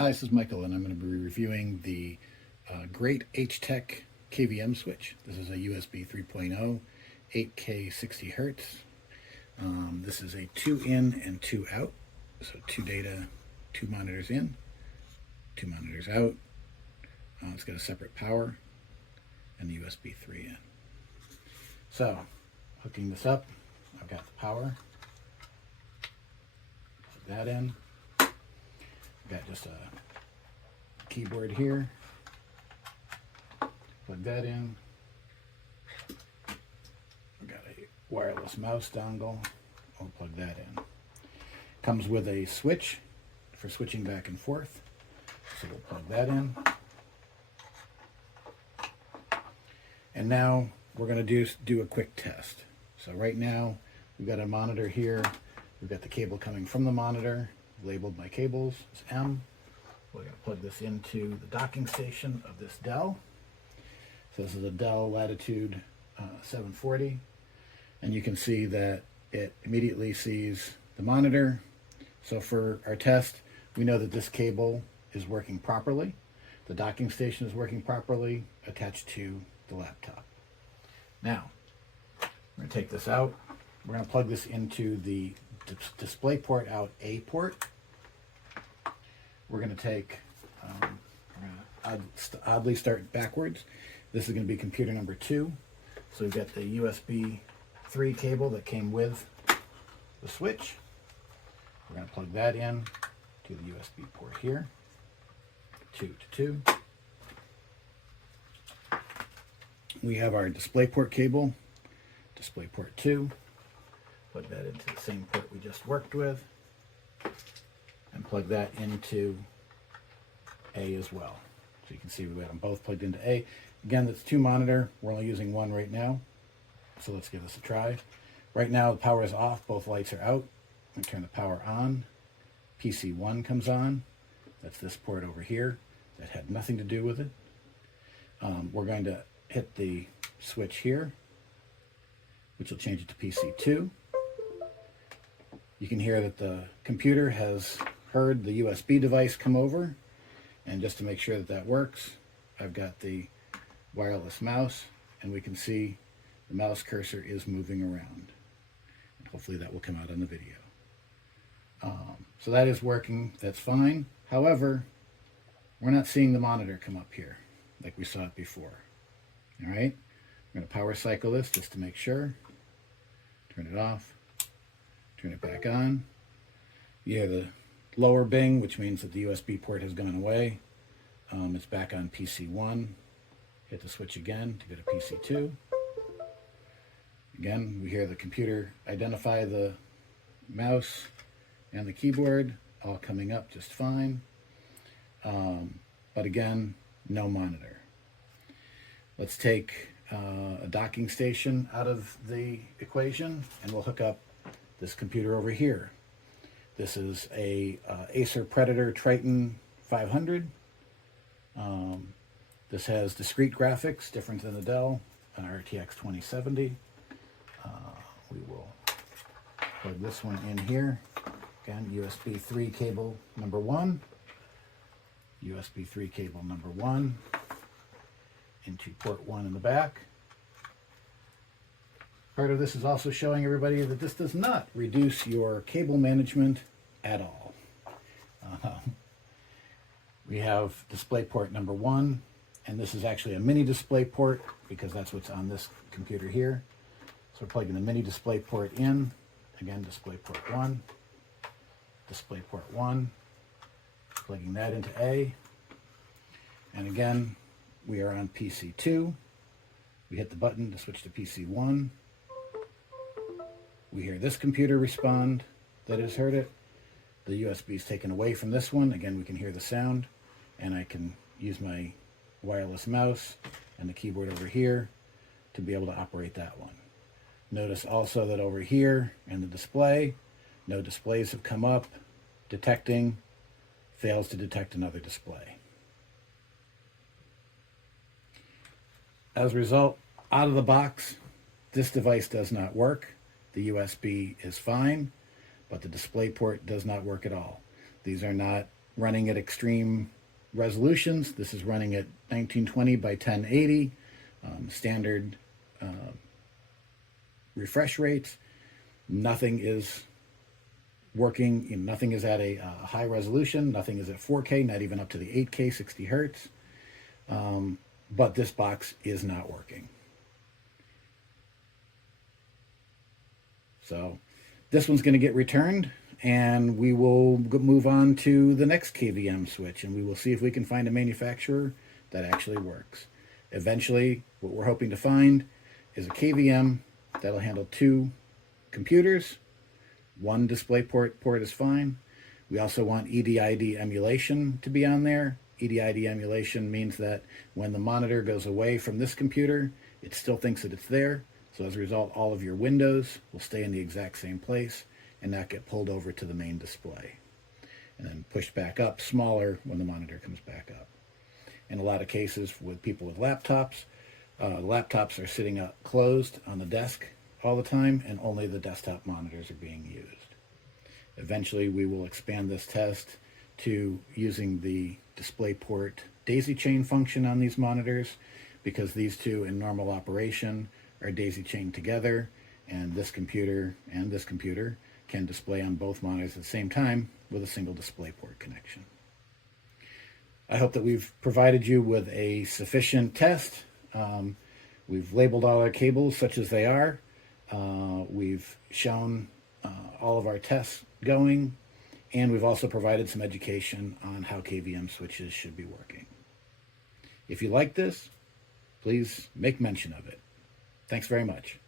Hi, this is Michael, and I'm going to be reviewing the GreatHTek KVM switch. This is a USB 3.0, 8K 60 Hertz. This is a 2 in and 2 out, so 2 data, 2 monitors in, 2 monitors out. It's got a separate power and the USB 3 in. So, hooking this up, I've got the power. Plug that in. Got just a keyboard here. Plug that in. We've got a wireless mouse dongle. I'll plug that in. Comes with a switch for switching back and forth. So we'll plug that in. And now we're going to do a quick test. So right now we've got a monitor here. We've got the cable coming from the monitor, labeled my cables as M. We're going to plug this into the docking station of this Dell. So this is a Dell Latitude 740, and you can see that it immediately sees the monitor. So for our test, we know that this cable is working properly. The docking station is working properly attached to the laptop. Now, we're going to take this out. We're going to plug this into the DisplayPort out A port. We're going to take, oddly start backwards. This is going to be computer number 2. So we've got the USB 3 cable that came with the switch. We're going to plug that in to the USB port here, 2 to 2. We have our DisplayPort cable, DisplayPort 2. Plug that into the same port we just worked with, and plug that into A as well. So you can see we have them both plugged into A. Again, that's 2 monitor. We're only using 1 right now. So let's give this a try. Right now the power is off, both lights are out. We turn the power on. PC 1 comes on. That's this port over here. That had nothing to do with it. We're going to hit the switch here, which will change it to PC 2. You can hear that the computer has heard the USB device come over, and just to make sure that that works, I've got the wireless mouse, and we can see the mouse cursor is moving around. And hopefully that will come out on the video. So that is working, that's fine. However, we're not seeing the monitor come up here like we saw it before. All right, we're going to power cycle this just to make sure. Turn it off. Turn it back on. You hear the lower bing, which means that the USB port has gone away. It's back on PC 1. Hit the switch again to go to PC 2. Again, we hear the computer identify the mouse and the keyboard, all coming up just fine. But again, no monitor. Let's take a docking station out of the equation, and we'll hook up this computer over here. This is a Acer Predator Triton 500. This has discrete graphics, different than the Dell, an RTX 2070. We will plug this one in here. Again, USB 3 cable number 1. USB 3 cable number 1 into port 1 in the back. Part of this is also showing everybody that this does not reduce your cable management at all. We have DisplayPort number 1, and this is actually a mini DisplayPort because that's what's on this computer here. So we're plugging the mini DisplayPort in. Again, DisplayPort 1, DisplayPort 1, plugging that into A. And again, we are on PC 2. We hit the button to switch to PC 1. We hear this computer respond that has heard it. The USB is taken away from this one. Again, we can hear the sound, and I can use my wireless mouse and the keyboard over here to be able to operate that one. Notice also that over here in the display, no displays have come up. Detecting, fails to detect another display. As a result, out of the box, this device does not work. The USB is fine, but the DisplayPort does not work at all. These are not running at extreme resolutions. This is running at 1920 by 1080, standard refresh rates. Nothing is working, nothing is at a high resolution, nothing is at 4K, not even up to the 8K 60 hertz. But this box is not working. So this one's going to get returned, and we will move on to the next KVM switch, and we will see if we can find a manufacturer that actually works. Eventually, what we're hoping to find is a KVM that'll handle 2 computers. 1 DisplayPort port is fine. We also want EDID emulation to be on there. EDID emulation means that when the monitor goes away from this computer, it still thinks that it's there. So as a result, all of your windows will stay in the exact same place and not get pulled over to the main display, and then pushed back up smaller when the monitor comes back up. In a lot of cases with people with laptops, laptops are sitting up closed on the desk all the time, and only the desktop monitors are being used. Eventually, we will expand this test to using the DisplayPort daisy chain function on these monitors, because these two in normal operation are daisy chained together, and this computer can display on both monitors at the same time with a single DisplayPort connection. I hope that we've provided you with a sufficient test. We've labeled all our cables such as they are. We've shown all of our tests going, and we've also provided some education on how KVM switches should be working. If you like this, please make mention of it. Thanks very much.